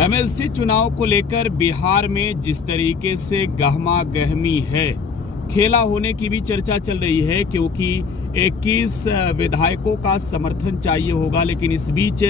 MLC चुनाव को लेकर बिहार में जिस तरीके से गहमा गहमी है, खेला होने की भी चर्चा चल रही है, क्योंकि 21 विधायकों का समर्थन चाहिए होगा। लेकिन इस बीच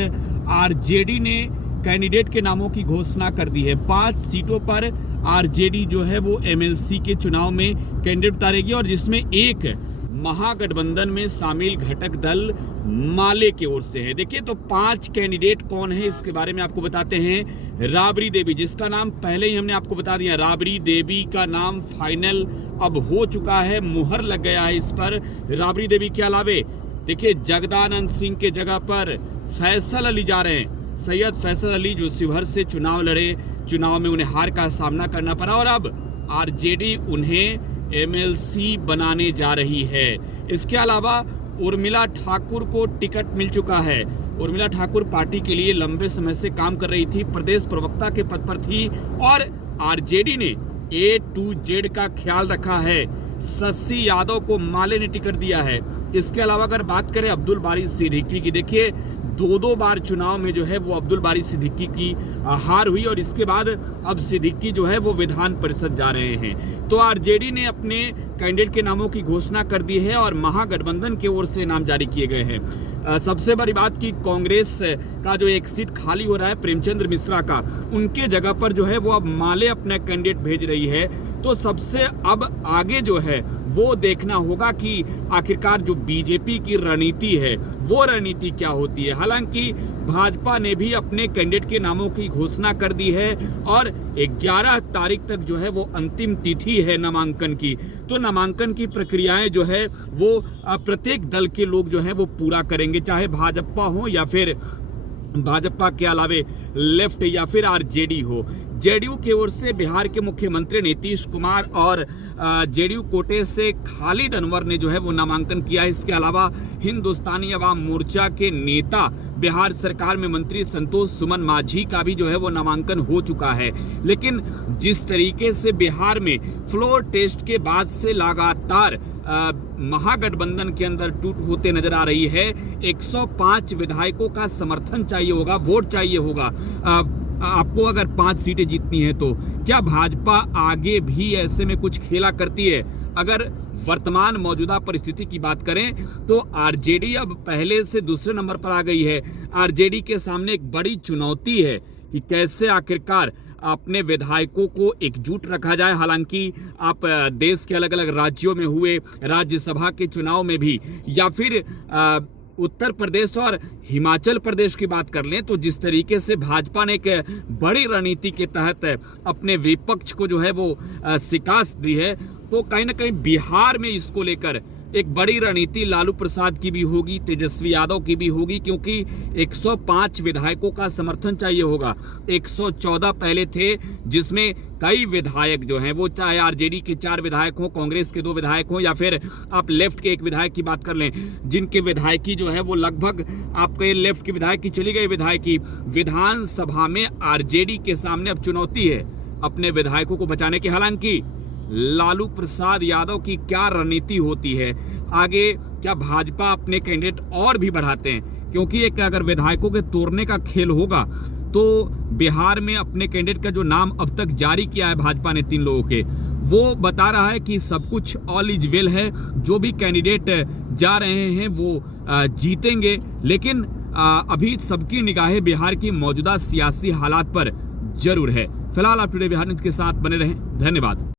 आरजेडी ने कैंडिडेट के नामों की घोषणा कर दी है। 5 सीटों पर आरजेडी जो है वो एमएलसी के चुनाव में कैंडिडेट उतारेगी, और जिसमें एक महागठबंधन में शामिल घटक दल माले की ओर से है। देखिए तो 5 कैंडिडेट कौन है इसके बारे में आपको बताते हैं। राबड़ी देवी, जिसका नाम पहले ही हमने आपको बता दिया, राबड़ी देवी का नाम फाइनल अब हो चुका है, मुहर लग गया है इस पर। राबड़ी देवी के अलावे देखिए जगदानंद सिंह के जगह पर फैसल अली जा रहे हैं। सैयद फैसल अली जो शिवहर से चुनाव लड़े, चुनाव में उन्हें हार का सामना करना पड़ा, और अब आरजेडी उन्हें एमएलसी बनाने जा रही है। इसके अलावा उर्मिला ठाकुर को टिकट मिल चुका है। उर्मिला ठाकुर पार्टी के लिए लंबे समय से काम कर रही थी, प्रदेश प्रवक्ता के पद पर थी, और आरजेडी ने A to Z का ख्याल रखा है। शशि यादव को माले ने टिकट दिया है। इसके अलावा अगर बात करें अब्दुल बारी सिद्दीकी की, देखिए 2 बार चुनाव में जो है वो अब्दुल बारी सिद्दीकी की हार हुई, और इसके बाद अब सिद्दीकी जो है वो विधान परिषद जा रहे हैं। तो आरजेडी ने अपने कैंडिडेट के नामों की घोषणा कर दी है, और महागठबंधन की ओर से नाम जारी किए गए हैं। सबसे बड़ी बात कि कांग्रेस का जो एक सीट खाली हो रहा है प्रेमचंद्र मिश्रा का, उनके जगह पर जो है वो अब माले अपना कैंडिडेट भेज रही है। तो सबसे अब आगे जो है वो देखना होगा कि आखिरकार जो बीजेपी की रणनीति है वो रणनीति क्या होती है। हालांकि भाजपा ने भी अपने कैंडिडेट के नामों की घोषणा कर दी है, और 11 तारीख तक जो है वो अंतिम तिथि है नामांकन की। तो नामांकन की प्रक्रियाएं जो है वो प्रत्येक दल के लोग जो है वो पूरा करेंगे, चाहे भाजपा हो या फिर भाजपा के अलावे लेफ्ट या फिर आरजेडी हो। जेडीयू की ओर से बिहार के मुख्यमंत्री नीतीश कुमार और जेडीयू कोटे से खालिद अनवर ने जो है वो नामांकन किया है। इसके अलावा हिंदुस्तानी अवाम मोर्चा के नेता बिहार सरकार में मंत्री संतोष सुमन माझी का भी जो है वो नामांकन हो चुका है। लेकिन जिस तरीके से बिहार में फ्लोर टेस्ट के बाद से लगातार महागठबंधन के अंदर टूट होते नजर आ रही है, 105 विधायकों का समर्थन चाहिए होगा, वोट चाहिए होगा आपको अगर 5 सीटें जीतनी है। तो क्या भाजपा आगे भी ऐसे में कुछ खेला करती है? अगर वर्तमान मौजूदा परिस्थिति की बात करें तो आरजेडी अब पहले से दूसरे नंबर पर आ गई है। आरजेडी के सामने एक बड़ी चुनौती है कि कैसे आखिरकार अपने विधायकों को एकजुट रखा जाए। हालांकि आप देश के अलग अलग राज्यों में हुए राज्यसभा के चुनाव में भी, या फिर उत्तर प्रदेश और हिमाचल प्रदेश की बात कर लें, तो जिस तरीके से भाजपा ने एक बड़ी रणनीति के तहत अपने विपक्ष को जो है वो शिकस्त दी है, तो कहीं ना कहीं बिहार में इसको लेकर एक बड़ी रणनीति लालू प्रसाद की भी होगी, तेजस्वी यादव की भी होगी, क्योंकि 105 विधायकों का समर्थन चाहिए होगा। 114 पहले थे, जिसमें कई विधायक जो हैं वो, चाहे आरजेडी के 4 विधायक हों, कांग्रेस के 2 विधायक हों, या फिर आप लेफ्ट के 1 विधायक की बात कर लें, जिनके विधायकी जो है वो लगभग आपके लेफ्ट की विधायक की चली गई विधायकी। विधानसभा में आरजेडी के सामने अब चुनौती है अपने विधायकों को बचाने की। हालांकि लालू प्रसाद यादव की क्या रणनीति होती है आगे, क्या भाजपा अपने कैंडिडेट और भी बढ़ाते हैं? क्योंकि एक अगर विधायकों के तोड़ने का खेल होगा तो बिहार में अपने कैंडिडेट का जो नाम अब तक जारी किया है भाजपा ने 3 लोगों के, वो बता रहा है कि सब कुछ ऑल इज वेल है, जो भी कैंडिडेट जा रहे हैं वो जीतेंगे। लेकिन अभी सबकी निगाहें बिहार की मौजूदा सियासी हालात पर जरूर है। फिलहाल आप टुडे बिहार न्यूज़ के साथ बने रहें। धन्यवाद।